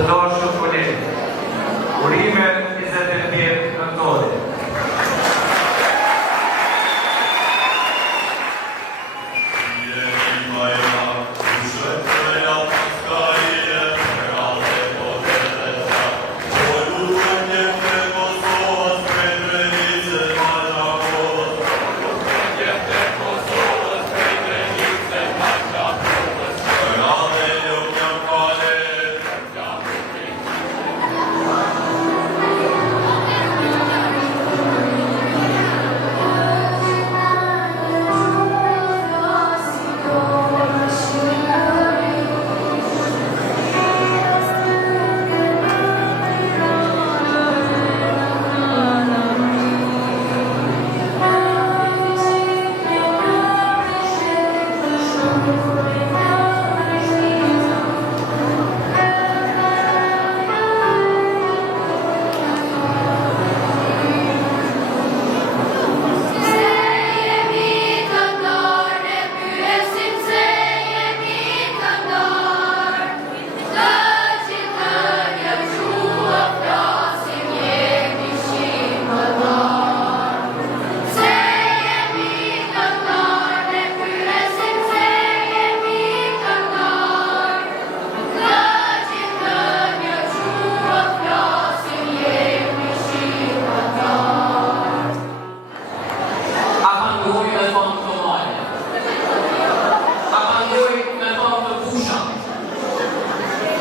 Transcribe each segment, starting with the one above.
Të dashur kolegë, urime 20 vjet nëntore.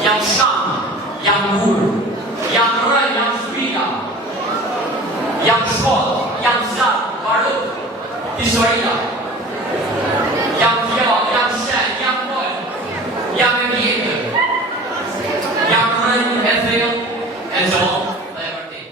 Jam sham, jam gur, jam rëj, jam shpina, jam shkoll, jam zar, barut, historia. Jam fjall, jam shen, jam moj, jam e mjekë, jam rëj, e thell, e gjoll, dhe e vërtet.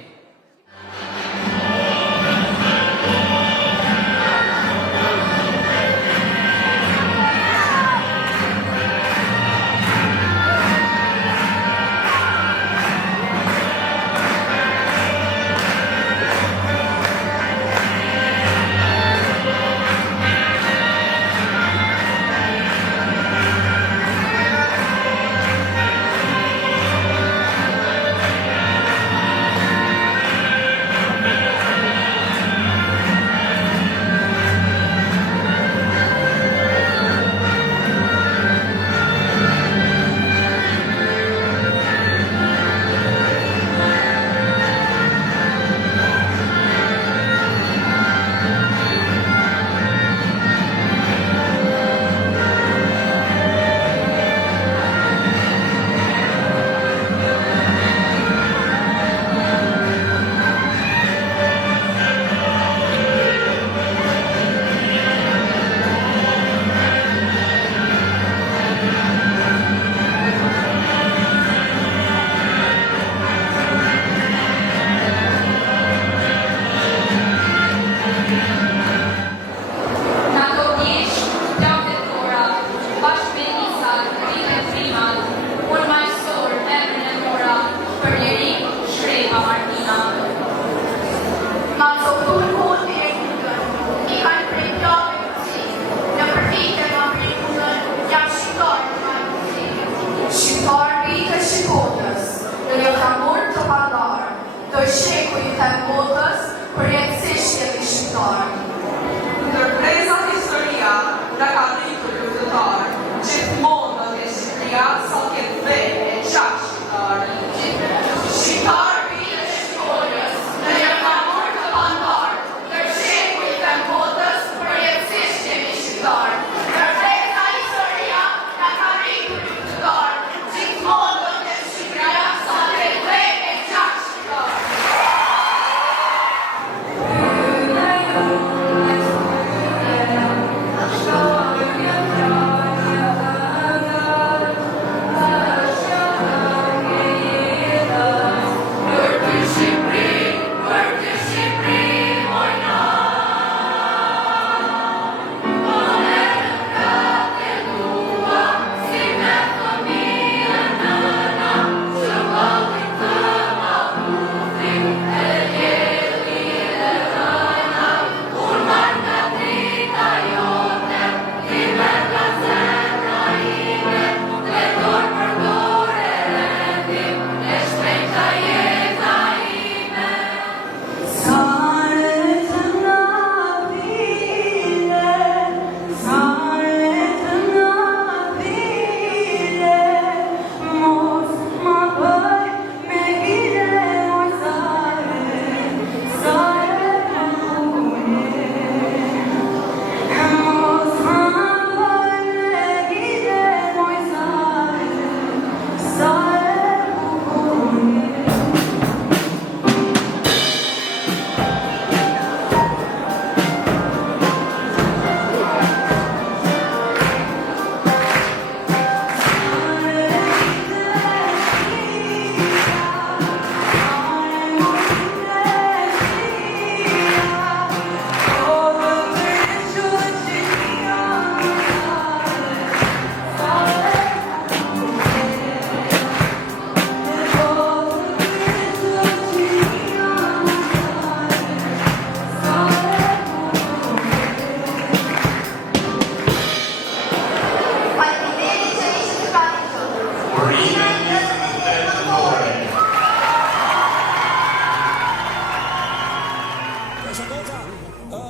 Urime 28 qendrore.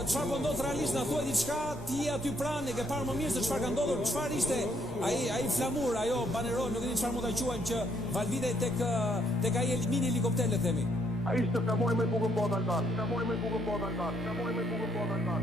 Çfarë po ndodh realisht na thuaj diçka, ti je aty pranë, ke parë më mirë se çfarë ka ndodhur, çfarë ishte ai flamur, ajo banerol, nuk e di çfarë mund ta quajmë që valvitej tek ai mini helikopter le themi. Ai ishte flamuri më i bukur bota në gat. Flamuri më i bukur bota në gat. Flamuri më i bukur bota në gat.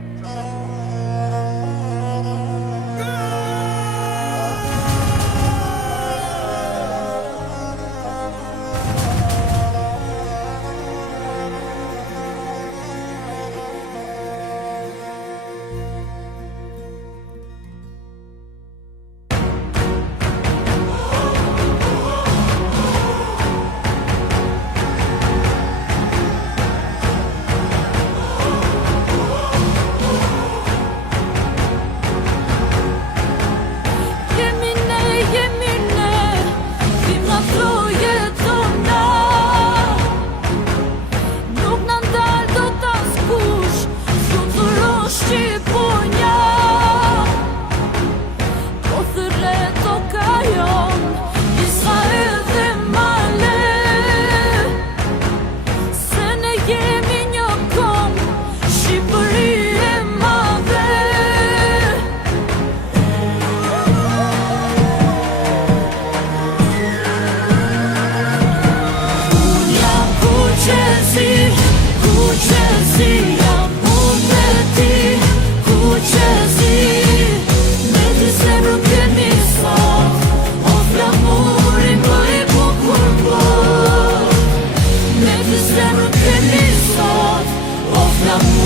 Love